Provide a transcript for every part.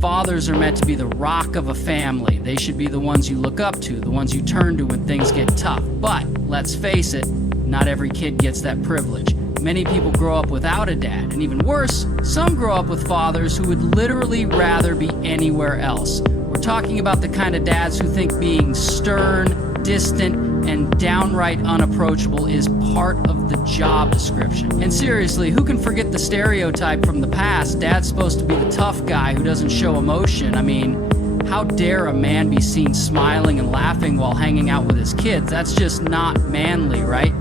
Fathers are meant to be the rock of a family. They should be the ones you look up to, the ones you turn to when things get tough. But, let's face it, not every kid gets that privilege. Many people grow up without a dad, and even worse, some grow up with fathers who would literally rather be anywhere else. We're talking about the kind of dads who think being stern, distant, and downright unapproachable is part of the job description. And seriously, who can forget the stereotype from the past? Dad's supposed to be the tough guy who doesn't show emotion. I mean, how dare a man be seen smiling and laughing while hanging out with his kids? That's just not manly, right?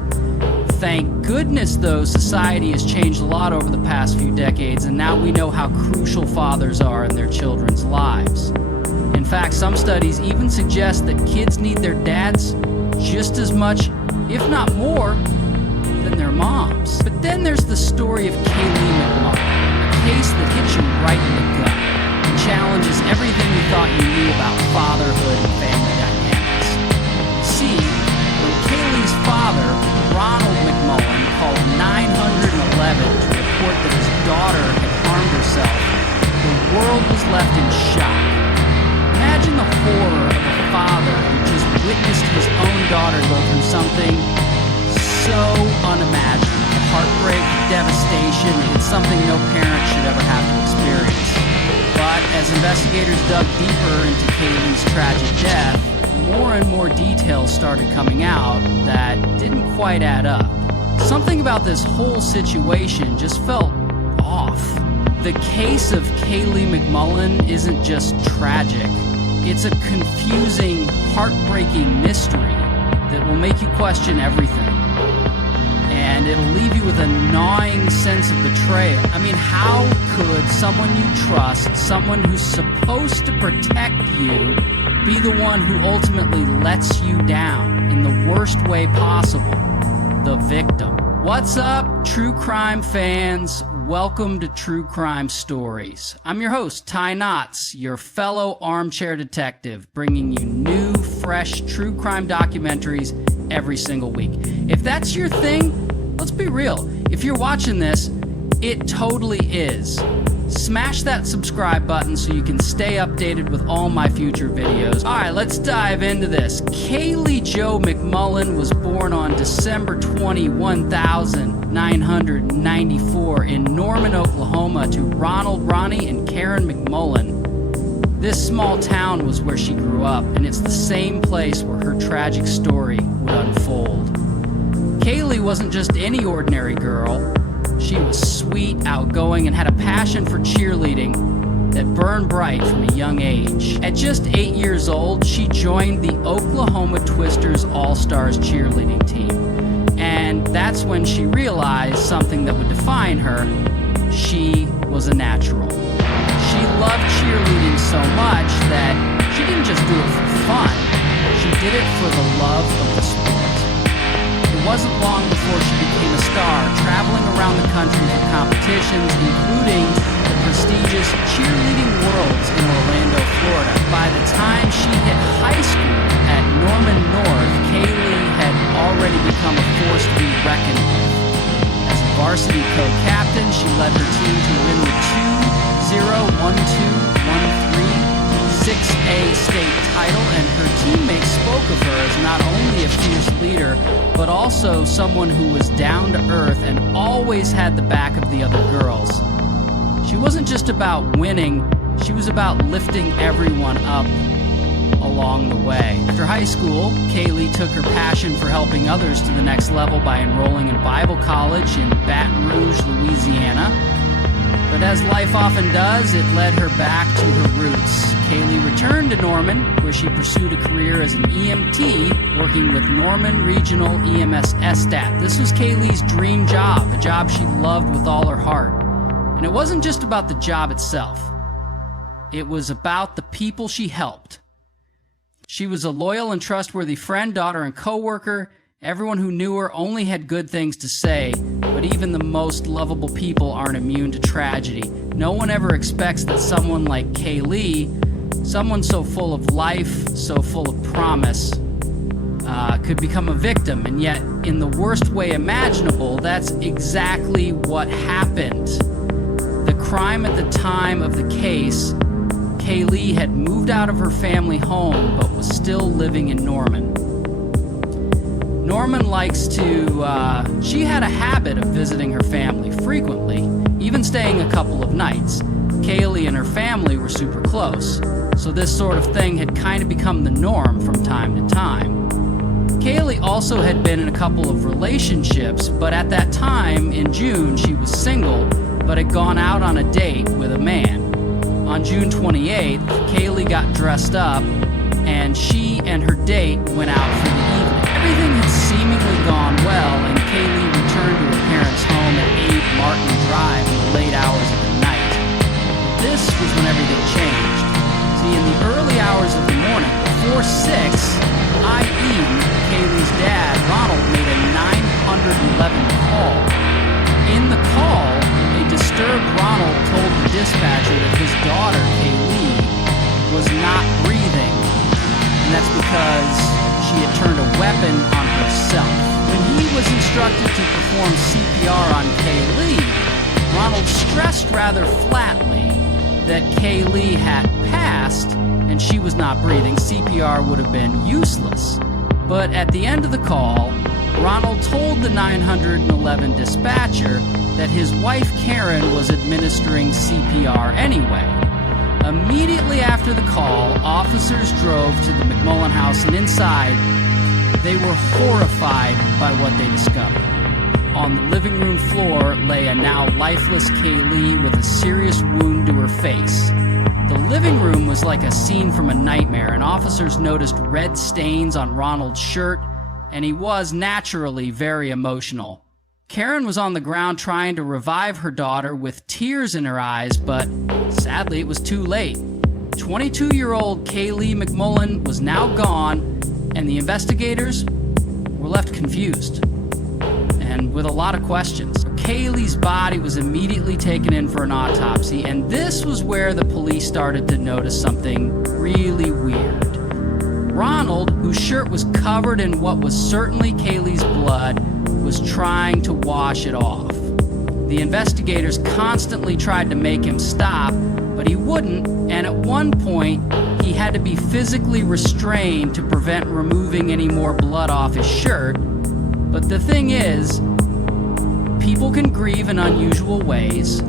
Thank goodness, though, society has changed a lot over the past few decades, and now we know how crucial fathers are in their children's lives. In fact, some studies even suggest that kids need their dads just as much, if not more, than their moms. But then there's the story of Kailee McMullen, a case that hits you right in the gut and challenges everything you thought you knew about fatherhood and family dynamics. See, when Kailee's father, Ronald McMullen, called 911 to report that his daughter had harmed herself, the world was left in shock. Imagine the horror of a father who just witnessed his own daughter go through something so unimaginable. The heartbreak, the devastation, it's something no parent should ever have to experience. But as investigators dug deeper into Kailee's tragic death, more and more details started coming out that didn't quite add up. Something about this whole situation just felt off. The case of Kailee McMullen isn't just tragic. It's a confusing, heartbreaking mystery that will make you question everything. And it'll leave you with a gnawing sense of betrayal. I mean, how could someone you trust, someone who's supposed to protect you, be the one who ultimately lets you down in the worst way possible? The victim. What's up, true crime fans? Welcome to True Crime Stories. I'm your host, Ty Knotts, your fellow armchair detective, bringing you new, fresh true crime documentaries every single week. If that's your thing, let's be real. If you're watching this, it totally is. Smash that subscribe button so you can stay updated with all my future videos. Alright, let's dive into this. Kailee Jo McMullen was born on December 20, 1994 in Norman, Oklahoma to Ronald, Ronnie, and Karen McMullen. This small town was where she grew up, and it's the same place where her tragic story would unfold. Kailee wasn't just any ordinary girl. She was sweet, outgoing, and had a passion for cheerleading that burned bright from a young age. At just 8 years old, she joined the Oklahoma Twisters All-Stars cheerleading team. And that's when she realized something that would define her. She was a natural. She loved cheerleading so much that she didn't just do it for fun. She did it for the love of the sport. It wasn't long before she became a star, traveling around the country for competitions, including the prestigious Cheerleading Worlds in Orlando, Florida. By the time she hit high school at Norman North, Kailee had already become a force to be reckoned with. As a varsity co-captain, she led her team to win the 6A state title, and her teammates spoke of her as not only a fierce leader, but also someone who was down to earth and always had the back of the other girls. She wasn't just about winning, she was about lifting everyone up along the way. After high school, Kailee took her passion for helping others to the next level by enrolling in Bible college in Baton Rouge, Louisiana. But as life often does, it led her back to her roots. Kailee returned to Norman, where she pursued a career as an EMT, working with Norman Regional EMS SSTAT. This was Kailee's dream job, a job she loved with all her heart. And it wasn't just about the job itself. It was about the people she helped. She was a loyal and trustworthy friend, daughter, and co-worker. Everyone who knew her only had good things to say, but even the most lovable people aren't immune to tragedy. No one ever expects that someone like Kailee, someone so full of life, so full of promise, could become a victim. And yet, in the worst way imaginable, that's exactly what happened. The crime at the time of the case Kailee had moved out of her family home but was still living in Norman. Norman likes to, she had a habit of visiting her family frequently, even staying a couple of nights. Kailee and her family were super close, so this sort of thing had kind of become the norm from time to time. Kailee also had been in a couple of relationships, but at that time, in June, she was single, but had gone out on a date with a man. On June 28th, Kailee got dressed up, and she and her date went out for the evening. Everything had seemingly gone well, and Kailee returned to her parents' home at Abe Martin Drive in the late hours of the night. This was when everything changed. See, in the early hours of the morning, before 6, I.e., Kailee's dad, Ronald, made a 911 call. In the call, a disturbed Ronald told the dispatcher that his daughter, Kailee, was not breathing, and that's because she had turned a weapon on herself. When he was instructed to perform CPR on Kailee, Ronald stressed rather flatly that Kailee had passed and she was not breathing. CPR would have been useless. But at the end of the call, Ronald told the 911 dispatcher that his wife Karen was administering CPR anyway. Immediately after the call, officers drove to the McMullen house, and inside, they were horrified by what they discovered. On the living room floor lay a now lifeless Kailee with a serious wound to her face. The living room was like a scene from a nightmare, and officers noticed red stains on Ronald's shirt, and he was naturally very emotional. Karen was on the ground trying to revive her daughter with tears in her eyes, but sadly it was too late. 22-year-old Kailee McMullen was now gone, and the investigators were left confused and with a lot of questions. Kailee's body was immediately taken in for an autopsy, and this was where the police started to notice something really weird. Ronald, whose shirt was covered in what was certainly Kailee's blood, was trying to wash it off. The investigators constantly tried to make him stop, but he wouldn't, and at one point, he had to be physically restrained to prevent removing any more blood off his shirt. But the thing is, people can grieve in unusual ways,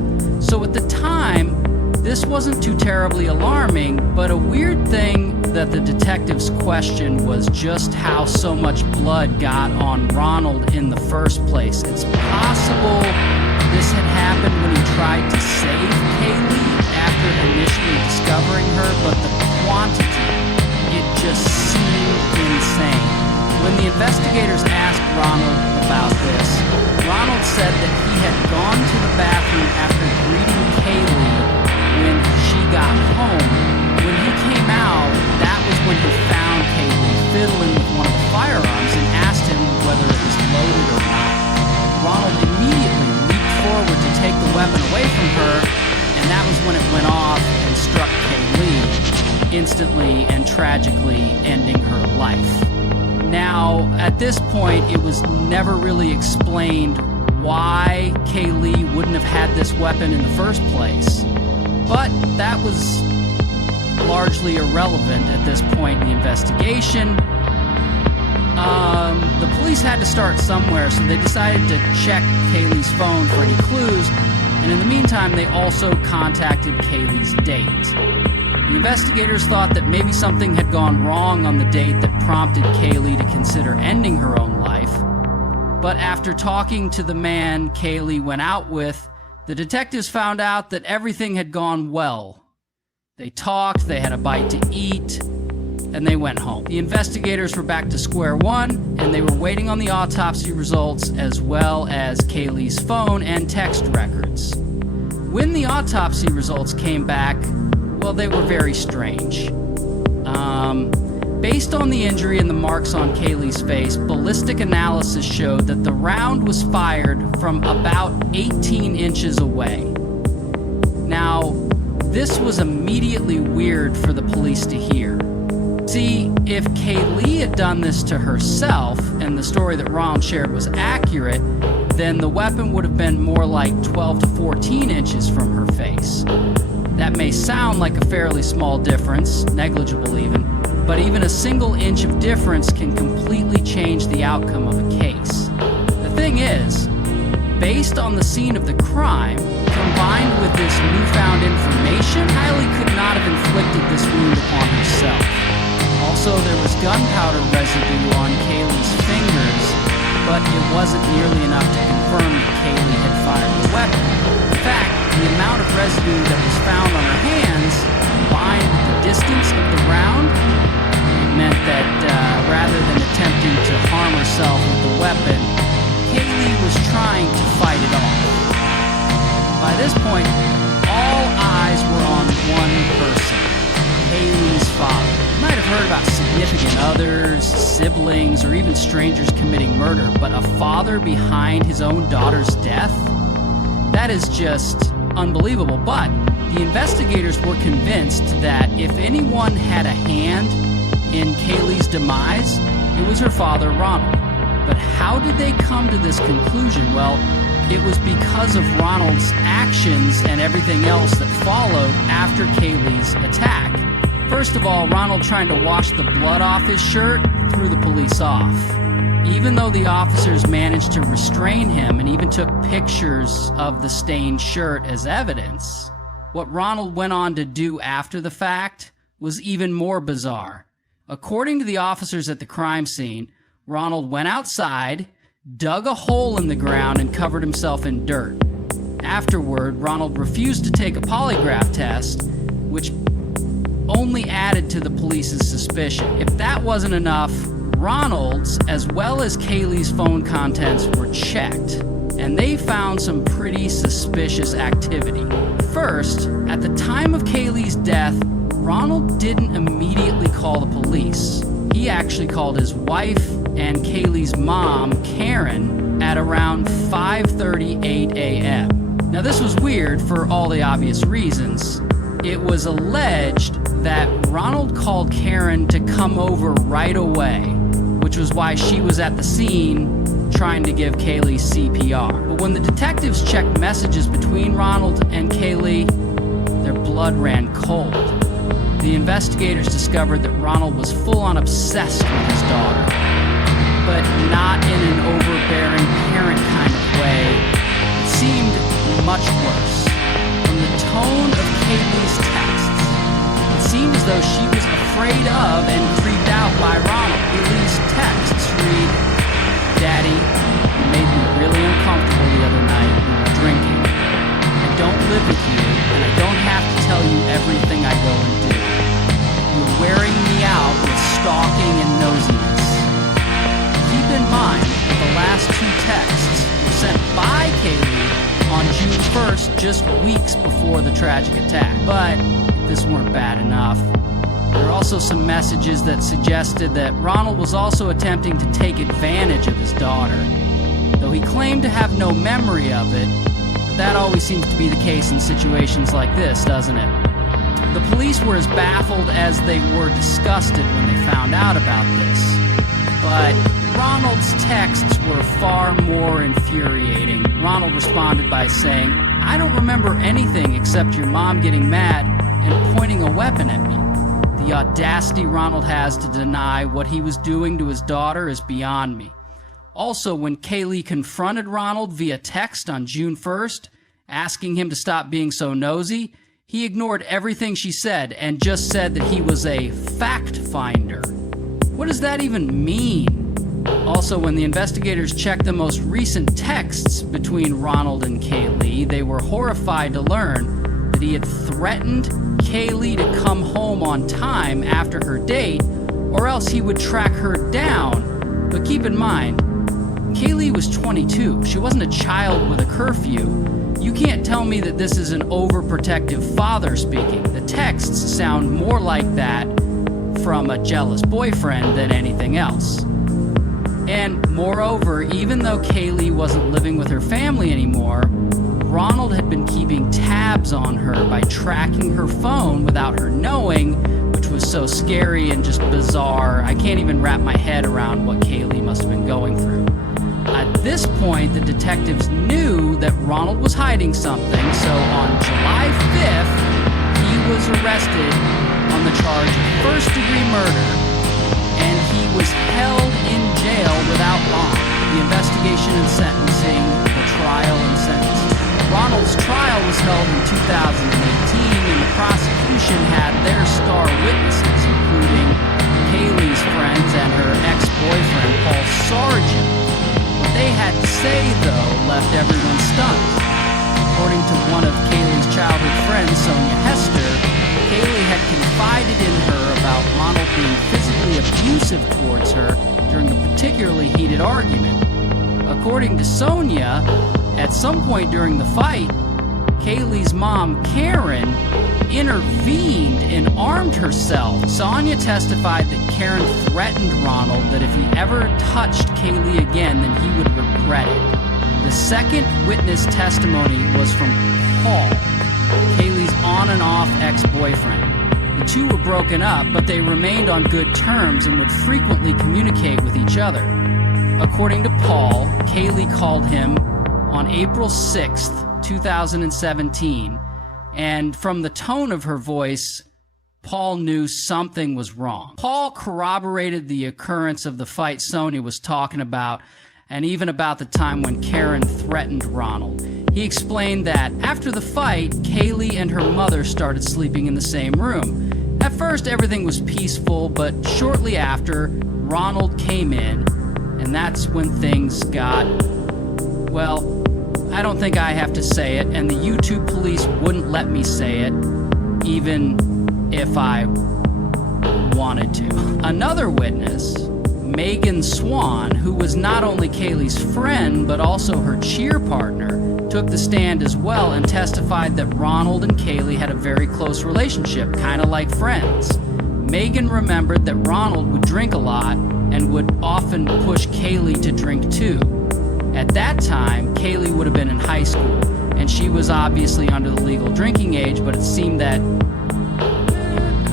so at the time, this wasn't too terribly alarming, but a weird thing that the detectives questioned was just how so much blood got on Ronald in the first place. It's possible this had happened when he tried to save Kailee after initially discovering her, but the quantity, it just seemed insane. When the investigators asked Ronald about this, Ronald said that he had gone to the bathroom after greeting Kailee when she got home. When he came out, that was when he found Kailee fiddling with one of the firearms and asked him whether it was loaded or not. Ronald immediately leaped forward to take the weapon away from her, and that was when it went off and struck Kailee, instantly and tragically ending her life. Now, at this point, it was never really explained why Kailee wouldn't have had this weapon in the first place, but that was largely irrelevant at this point in the investigation. The police had to start somewhere, so they decided to check Kailee's phone for any clues, and in the meantime, they also contacted Kailee's date. The investigators thought that maybe something had gone wrong on the date that prompted Kailee to consider ending her own life. But after talking to the man Kailee went out with, the detectives found out that everything had gone well. They talked, they had a bite to eat, and they went home. The investigators were back to square one, and they were waiting on the autopsy results as well as Kailee's phone and text records. When the autopsy results came back, well, they were very strange. Based on the injury and the marks on Kailee's face, ballistic analysis showed that the round was fired from about 18 inches away. Now, this was immediately weird for the police to hear. See, if Kailee had done this to herself, and the story that Ronald shared was accurate, then the weapon would have been more like 12 to 14 inches from her face. That may sound like a fairly small difference, negligible even, but even a single inch of difference can completely change the outcome of a case. The thing is, based on the scene of the crime, combined with this newfound information, Kailee could not have inflicted this wound upon herself. Also, there was gunpowder residue on Kaylee's fingers, but it wasn't nearly enough to confirm that Kailee had fired the weapon. In fact, the amount of residue that was found on her hands, combined with the distance of the round, meant that rather than attempting to harm herself with the weapon, Kailee was trying to fight it off. By this point, all eyes were on one person, Kaylee's father. You might have heard about significant others, siblings, or even strangers committing murder, but a father behind his own daughter's death? That is just unbelievable. But the investigators were convinced that if anyone had a hand in Kaylee's demise, it was her father, Ronald. But how did they come to this conclusion? Well, it was because of Ronald's actions and everything else that followed after Kaylee's attack. First of all, Ronald trying to wash the blood off his shirt threw the police off. Even though the officers managed to restrain him and even took pictures of the stained shirt as evidence, what Ronald went on to do after the fact was even more bizarre. According to the officers at the crime scene, Ronald went outside, dug a hole in the ground, and covered himself in dirt. Afterward, Ronald refused to take a polygraph test, which only added to the police's suspicion. If that wasn't enough, Ronald's as well as Kaylee's phone contents were checked, and they found some pretty suspicious activity. First, at the time of Kaylee's death, Ronald didn't immediately call the police. He actually called his wife and Kaylee's mom, Karen, at around 5:38 a.m. Now, this was weird for all the obvious reasons. It was alleged that Ronald called Karen to come over right away, which was why she was at the scene trying to give Kaylee CPR. But when the detectives checked messages between Ronald and Kaylee, their blood ran cold. The investigators discovered that Ronald was full-on obsessed with his daughter, but not in an overbearing parent kind of way. It seemed much worse. From the tone of Kaylee's texts, it seemed as though she was afraid of and creeped out by Ronald. Kaylee's texts read, "Daddy, you made me really uncomfortable the other night. We were drinking. I don't live with you, and I don't have to tell you everything I go and do. You're wearing me out with stalking and nosiness." Keep in mind that the last two texts were sent by Kailee on June 1st, just weeks before the tragic attack. But if this weren't bad enough, there are also some messages that suggested that Ronald was also attempting to take advantage of his daughter. Though he claimed to have no memory of it, but that always seems to be the case in situations like this, doesn't it? The police were as baffled as they were disgusted when they found out about this. But Ronald's texts were far more infuriating. Ronald responded by saying, "I don't remember anything except your mom getting mad and pointing a weapon at me." The audacity Ronald has to deny what he was doing to his daughter is beyond me. Also, when Kailee confronted Ronald via text on June 1st, asking him to stop being so nosy, he ignored everything she said and just said that he was a fact finder. What does that even mean? Also, when the investigators checked the most recent texts between Ronald and Kailee, they were horrified to learn that he had threatened Kailee to come home on time after her date, or else he would track her down. But keep in mind, Kailee was 22. She wasn't a child with a curfew. You can't tell me that this is an overprotective father speaking. The texts sound more like that from a jealous boyfriend than anything else. And moreover, even though Kailee wasn't living with her family anymore, Ronald had been keeping tabs on her by tracking her phone without her knowing, which was so scary and just bizarre. I can't even wrap my head around what Kailee must have been going through. At this point, the detectives knew that Ronald was hiding something, so on July 5th, he was arrested on the charge of first-degree murder, and he was held in jail without bond. The investigation and sentencing, the trial and sentence. Ronald's trial was held in 2018, and the prosecution had their star witnesses, including Kaylee's friends and her ex-boyfriend, Paul Sargent. What they had to say, though, left everyone stunned. According to one of Kaylee's childhood friends, Sonia Hester, Kaylee had confided in her about Ronald being physically abusive towards her during a particularly heated argument. According to Sonia, at some point during the fight, Kaylee's mom, Karen, intervened and armed herself. Sonia testified that Karen threatened Ronald that if he ever touched Kaylee again, then he would regret it. The second witness testimony was from Paul, Kaylee's on and off ex-boyfriend. The two were broken up, but they remained on good terms and would frequently communicate with each other. According to Paul, Kaylee called him on April 6th, 2017, and from the tone of her voice, Paul knew something was wrong. Paul corroborated the occurrence of the fight Sonia was talking about, and even about the time when Karen threatened Ronald. He explained that after the fight, Kaylee and her mother started sleeping in the same room. At first, everything was peaceful, but shortly after, Ronald came in, and that's when things got, well, I don't think I have to say it, and the YouTube police wouldn't let me say it, even if I wanted to. Another witness, Megan Swan, who was not only Kaylee's friend, but also her cheer partner, took the stand as well and testified that Ronald and Kaylee had a very close relationship, kind of like friends. Megan remembered that Ronald would drink a lot and would often push Kaylee to drink too. At that time, Kaylee would have been in high school, and she was obviously under the legal drinking age, but it seemed that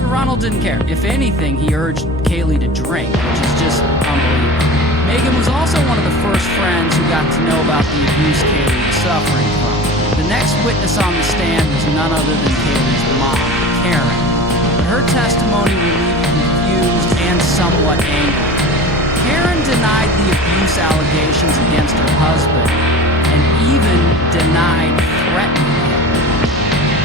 Ronald didn't care. If anything, he urged Kaylee to drink, which is just unbelievable. Megan was also one of the first friends who got to know about the abuse Kaylee was suffering from. The next witness on the stand was none other than Kaylee's mom, Karen. But her testimony will leave you confused and somewhat angry. Karen denied the abuse allegations against her husband and even denied threatening him.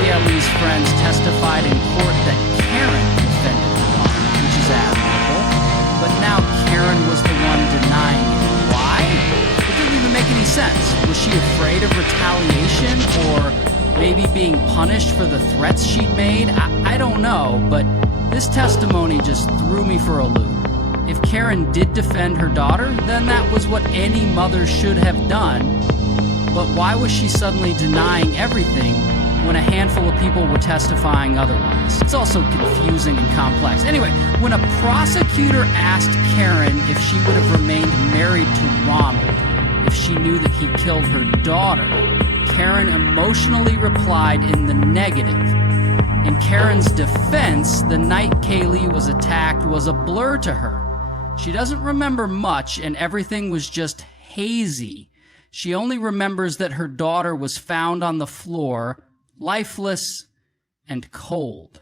Kaylee's friends testified in court that Karen defended her daughter, which is admirable, but now Karen was the one denying it. Why? It didn't even make any sense. Was she afraid of retaliation or maybe being punished for the threats she'd made? I don't know, but this testimony just threw me for a loop. If Karen did defend her daughter, then that was what any mother should have done. But why was she suddenly denying everything when a handful of people were testifying otherwise? It's also confusing and complex. Anyway, when a prosecutor asked Karen if she would have remained married to Ronald if she knew that he killed her daughter, Karen emotionally replied in the negative. In Karen's defense, the night Kaylee was attacked was a blur to her. She doesn't remember much, and everything was just hazy. She only remembers that her daughter was found on the floor, lifeless and cold.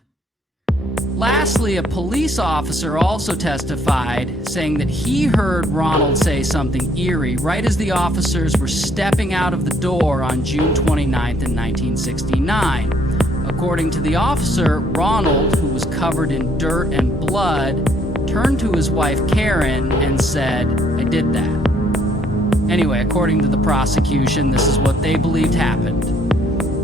Lastly, a police officer also testified, saying that he heard Ronald say something eerie right as the officers were stepping out of the door on June 29th in 1969. According to the officer, Ronald, who was covered in dirt and blood, turned to his wife Karen and said, "I did that." Anyway, according to the prosecution, this is what they believed happened.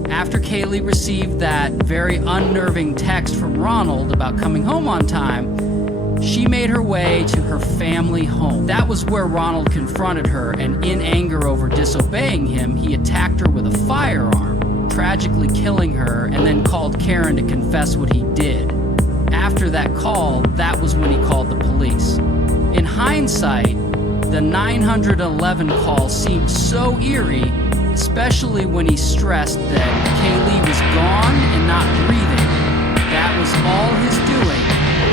After Kaylee received that very unnerving text from Ronald about coming home on time, she made her way to her family home. That was where Ronald confronted her, and in anger over disobeying him, he attacked her with a firearm, tragically killing her, and then called Karen to confess what he did. After that call, that was when he called the police. In hindsight, the 911 call seemed so eerie, especially when he stressed that Kaylee was gone and not breathing. That was all his doing.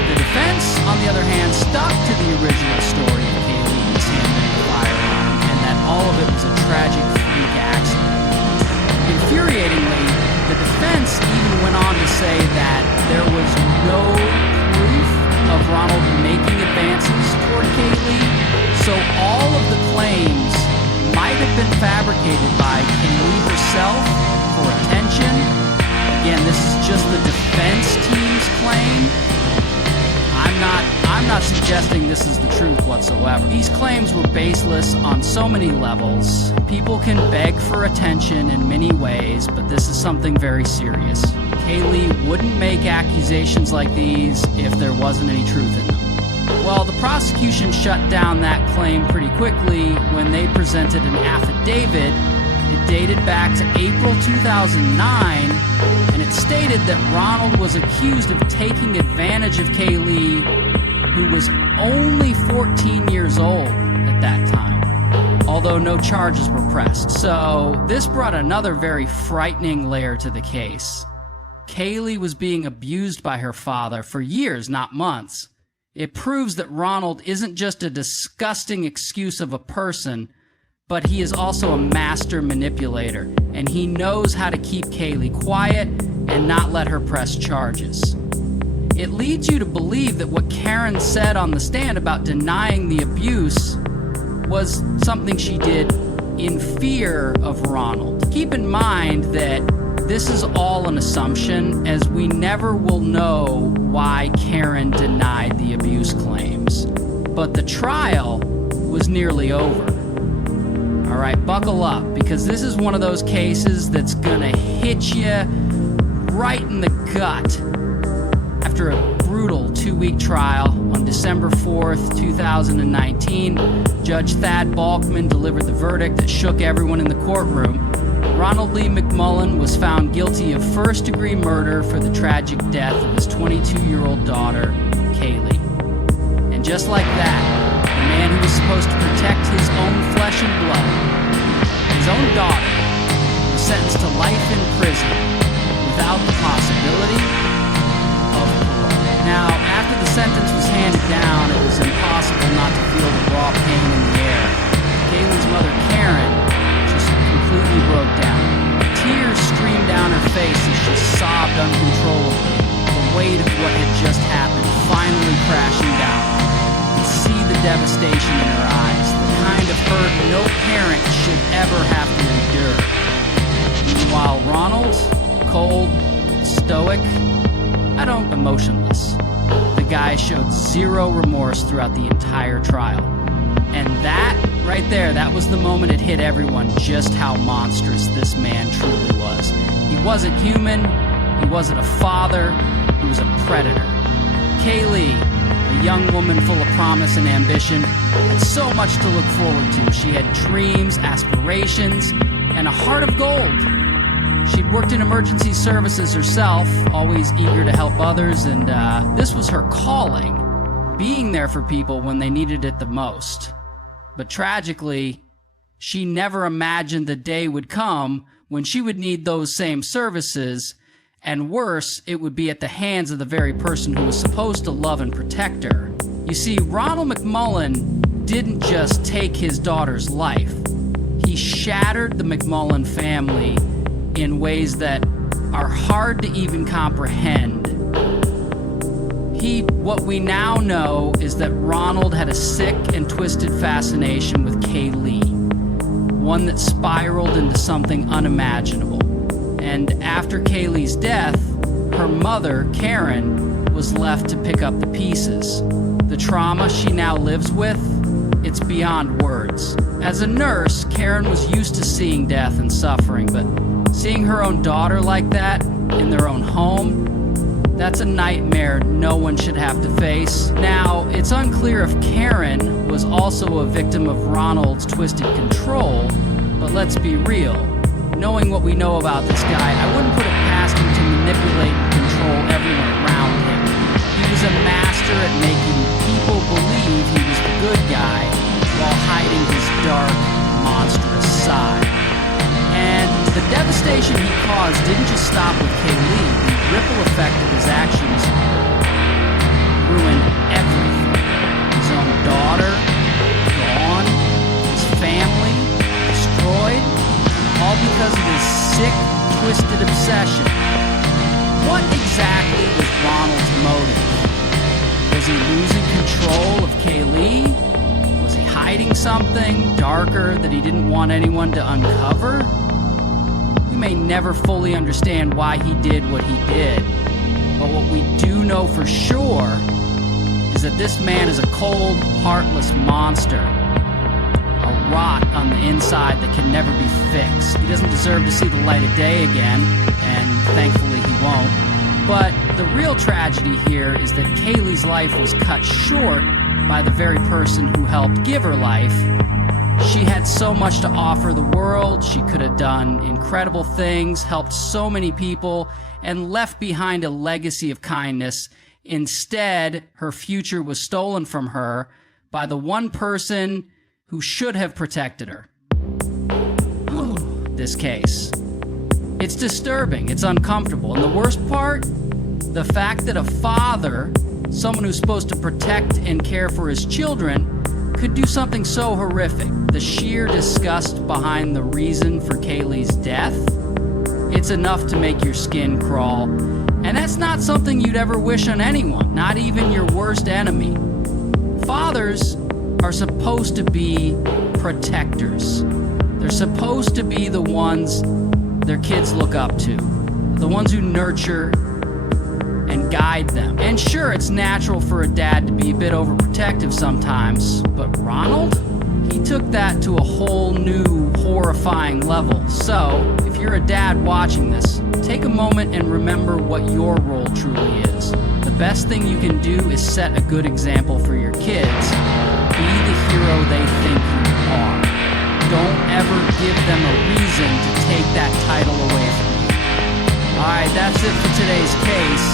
The defense, on the other hand, stuck to the original story of Kaylee mishandling the firearm, and that there was no proof of Ronald making advances toward Kailee, so all of the claims might have been fabricated by Kailee herself for attention. Again, this is just the defense team's claim. I'm not suggesting this is the truth whatsoever. These claims were baseless on so many levels. People can beg for attention in many ways, but this is something very serious. Kailee wouldn't make accusations like these if there wasn't any truth in them. Well, the prosecution shut down that claim pretty quickly when they presented an affidavit. It dated back to April 2009, and it stated that Ronald was accused of taking advantage of Kailee, who was only 14 years old at that time, although no charges were pressed. So this brought another very frightening layer to the case. Kailee was being abused by her father for years, not months. It proves that Ronald isn't just a disgusting excuse of a person, but he is also a master manipulator, and he knows how to keep Kailee quiet and not let her press charges. It leads you to believe that what Karen said on the stand about denying the abuse was something she did in fear of Ronald. Keep in mind that this is all an assumption, as we never will know why Karen denied the abuse claims. But the trial was nearly over. All right, buckle up, because this is one of those cases that's gonna hit you right in the gut. After a brutal 2-week trial on December 4th, 2019, Judge Thad Balkman delivered the verdict that shook everyone in the courtroom. Ronald Lee McMullen was found guilty of first-degree murder for the tragic death of his 22-year-old daughter, Kailee. And just like that, the man who was supposed to protect his own flesh and blood, his own daughter, was sentenced to life in prison without the possibility of parole. Now, after the sentence was handed down, it was impossible not to feel the raw pain in the air. Kaylee's mother, Karen, just completely broke down. Tears streamed down her face as she sobbed uncontrollably, the weight of what had just happened finally crashing down on her. You could see the devastation in her eyes, the kind of hurt no parent should ever have to endure. Meanwhile, Ronald, cold, stoic, emotionless. The guy showed zero remorse throughout the entire trial. And that, right there, that was the moment it hit everyone just how monstrous this man truly was. He wasn't human, he wasn't a father, he was a predator. Kailee, a young woman full of promise and ambition, had so much to look forward to. She had dreams, aspirations, and a heart of gold. She'd worked in emergency services herself, always eager to help others, and this was her calling, being there for people when they needed it the most. But tragically, she never imagined the day would come when she would need those same services, and worse, it would be at the hands of the very person who was supposed to love and protect her. You see, Ronald McMullen didn't just take his daughter's life. He shattered the McMullen family in ways that are hard to even comprehend. What we now know is that Ronald had a sick and twisted fascination with Kailee, one that spiraled into something unimaginable. And after Kaylee's death, her mother, Karen, was left to pick up the pieces. The trauma she now lives with, it's beyond words. As a nurse, Karen was used to seeing death and suffering, but seeing her own daughter like that in their own home, that's a nightmare no one should have to face. Now, it's unclear if Karen was also a victim of Ronald's twisted control, but let's be real. Knowing what we know about this guy, I wouldn't put it past him to manipulate and control everyone around him. He was a master at making people believe he was the good guy while hiding his dark, monstrous side. And the devastation he caused didn't just stop with Kailee. The ripple effect of his actions ruined everything. His own daughter, gone. His family, destroyed. All because of his sick, twisted obsession. What exactly was he losing control of Kailee? Was he hiding something darker that he didn't want anyone to uncover? We may never fully understand why he did what he did, but what we do know for sure is that this man is a cold, heartless monster. A rot on the inside that can never be fixed. He doesn't deserve to see the light of day again, and thankfully he won't. But the real tragedy here is that Kailee's life was cut short by the very person who helped give her life. She had so much to offer the world. She could have done incredible things, helped so many people, and left behind a legacy of kindness. Instead, her future was stolen from her by the one person who should have protected her. This case. It's disturbing, it's uncomfortable, and the worst part, the fact that a father, someone who's supposed to protect and care for his children, could do something so horrific. The sheer disgust behind the reason for Kailee's death, it's enough to make your skin crawl. And that's not something you'd ever wish on anyone, not even your worst enemy. Fathers are supposed to be protectors. They're supposed to be the ones their kids look up to, the ones who nurture and guide them. And sure, it's natural for a dad to be a bit overprotective sometimes, but Ronald? He took that to a whole new, horrifying level. So, if you're a dad watching this, take a moment and remember what your role truly is. The best thing you can do is set a good example for your kids. Be the hero they think you are. Don't ever give them a reason to take that title away from you. Alright, that's it for today's case.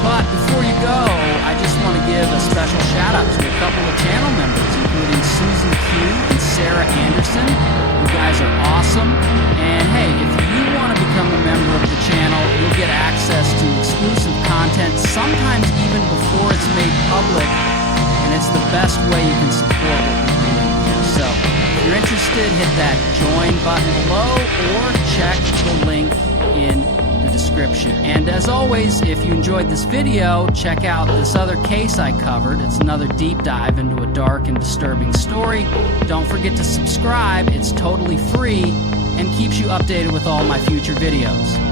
But before you go, I just want to give a special shout out to a couple of channel members, including Susan Q and Sarah Anderson. You guys are awesome. And hey, if you want to become a member of the channel, you'll get access to exclusive content, sometimes even before it's made public. And it's the best way you can support what we're doing here. So if you're interested, hit that join button below or check the link in the description. And as always, if you enjoyed this video, check out this other case I covered. It's another deep dive into a dark and disturbing story. Don't forget to subscribe. It's totally free and keeps you updated with all my future videos.